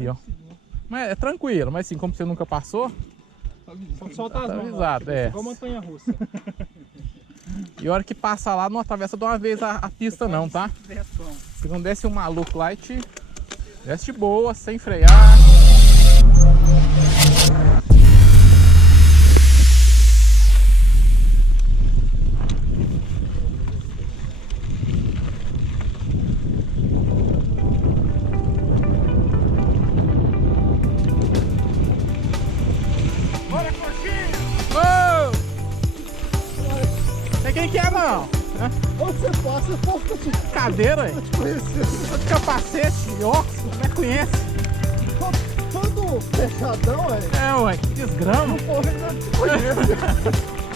ali, ó. Mas é tranquilo, mas assim, como você nunca passou, Só solta as mãos. avisado, é. Igual montanha-russa. E a hora que passa lá, não atravessa de uma vez a pista não, tá? Se não desce um maluco lá e te desce de boa, sem frear. Bora, coxinha! Ô! Tem quem quer não? Onde você passa, eu posso te Cadeira, hein? conhecer. Tô de capacete, óculos, como é que conhece? Todo fechadão, velho. É, ué, que desgrama. O povo ainda te conhece.